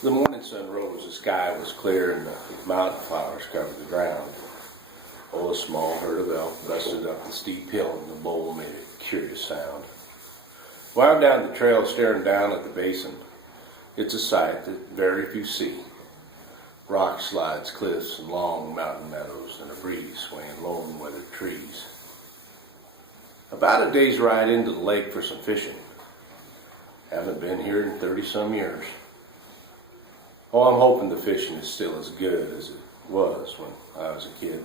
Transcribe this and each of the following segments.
The morning sun rose, the sky was clear, and the mountain flowers covered the ground. Oh, a small herd of elk busted up the steep hill, and the bowl made a curious sound. Wound down the trail, staring down at the basin. It's a sight that very few see. Rock slides, cliffs, and long mountain meadows, and a breeze swaying lone weathered trees. About a day's ride into the lake for some fishing. Haven't been here in 30-some years. Oh, I'm hoping the fishing is still as good as it was when I was a kid.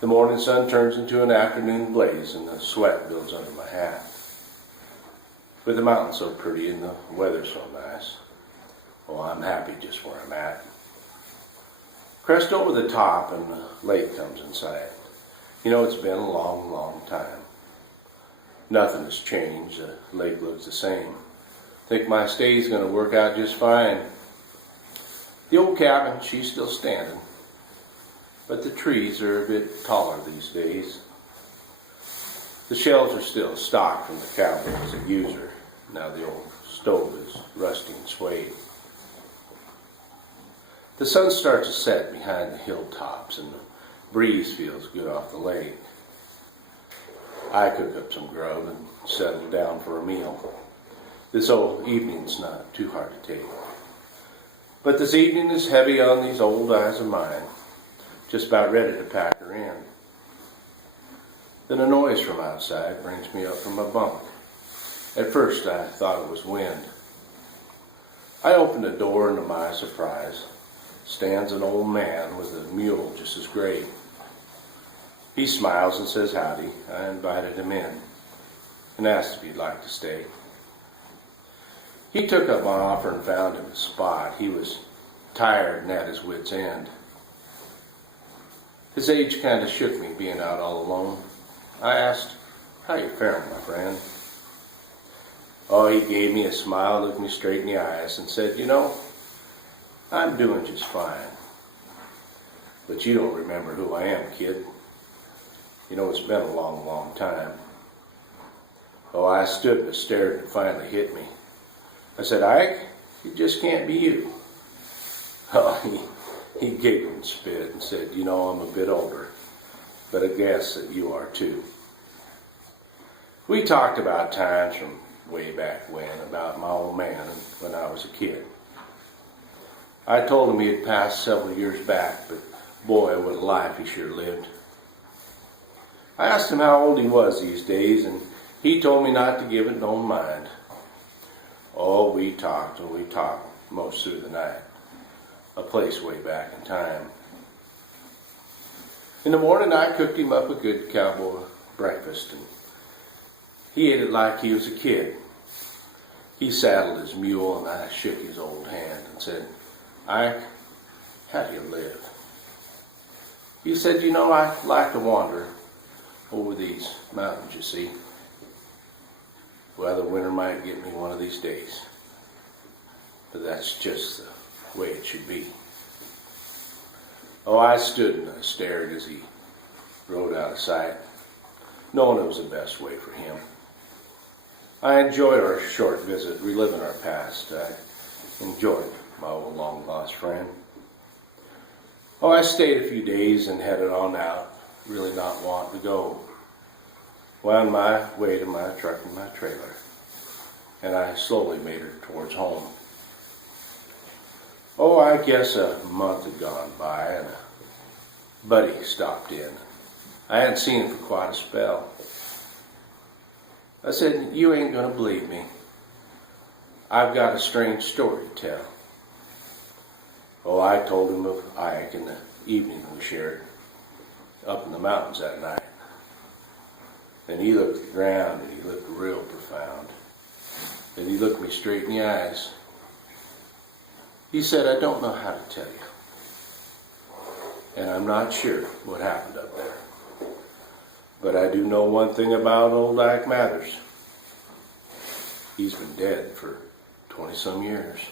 The morning sun turns into an afternoon blaze, and the sweat builds under my hat. With the mountain so pretty and the weather so nice, oh, I'm happy just where I'm at. Crest over the top and the lake comes in sight. You know, it's been a long, long time. Nothing has changed. The lake looks the same. Think my stay's going to work out just fine. The old cabin, she's still standing, but the trees are a bit taller these days. The shelves are still stocked from the cowboys that use her. Now the old stove is rusty and swayed. The sun starts to set behind the hilltops, and the breeze feels good off the lake. I cook up some grub and settle down for a meal. This old evening's not too hard to take. But this evening is heavy on these old eyes of mine, just about ready to pack her in. Then a noise from outside brings me up from my bunk. At first I thought it was wind. I opened the door, and to my surprise, stands an old man with a mule just as great. He smiles and says howdy. I invited him in and asked if he'd like to stay. He took up my offer and found him a spot. He was tired and at his wit's end. His age kind of shook me, being out all alone. I asked, "How you faring, my friend?" Oh, he gave me a smile, looked me straight in the eyes, and said, "You know, I'm doing just fine. But you don't remember who I am, kid. You know, it's been a long, long time." Oh, I stood and stared, and it finally hit me. I said, "Ike, it just can't be you." Oh, he giggled and spit and said, "You know, I'm a bit older, but I guess that you are too." We talked about times from way back when, about my old man and when I was a kid. I told him he had passed several years back, but boy, what a life he sure lived. I asked him how old he was these days, and he told me not to give it no mind. Oh, we talked and we talked most through the night. A place way back in time. In the morning, I cooked him up a good cowboy breakfast, and he ate it like he was a kid. He saddled his mule, and I shook his old hand and said, "Ike, how do you live?" He said, "You know, I like to wander over these mountains, you see. Well, the winter might get me one of these days, but that's just the way it should be." Oh, I stood and I stared as he rode out of sight, knowing it was the best way for him. I enjoyed our short visit, reliving our past. I enjoyed my old long-lost friend. Oh, I stayed a few days and headed on out, really not wanting to go. Wound my way to my truck and my trailer, and I slowly made her towards home. Oh, I guess a month had gone by, and a buddy stopped in. I hadn't seen him for quite a spell. I said, "You ain't gonna believe me. I've got a strange story to tell." Oh, I told him of Ike and the evening we shared up in the mountains that night. And he looked at the ground, and he looked real profound. And he looked me straight in the eyes. He said, "I don't know how to tell you. And I'm not sure what happened up there. But I do know one thing about old Ike Mathers. He's been dead for 20-some years."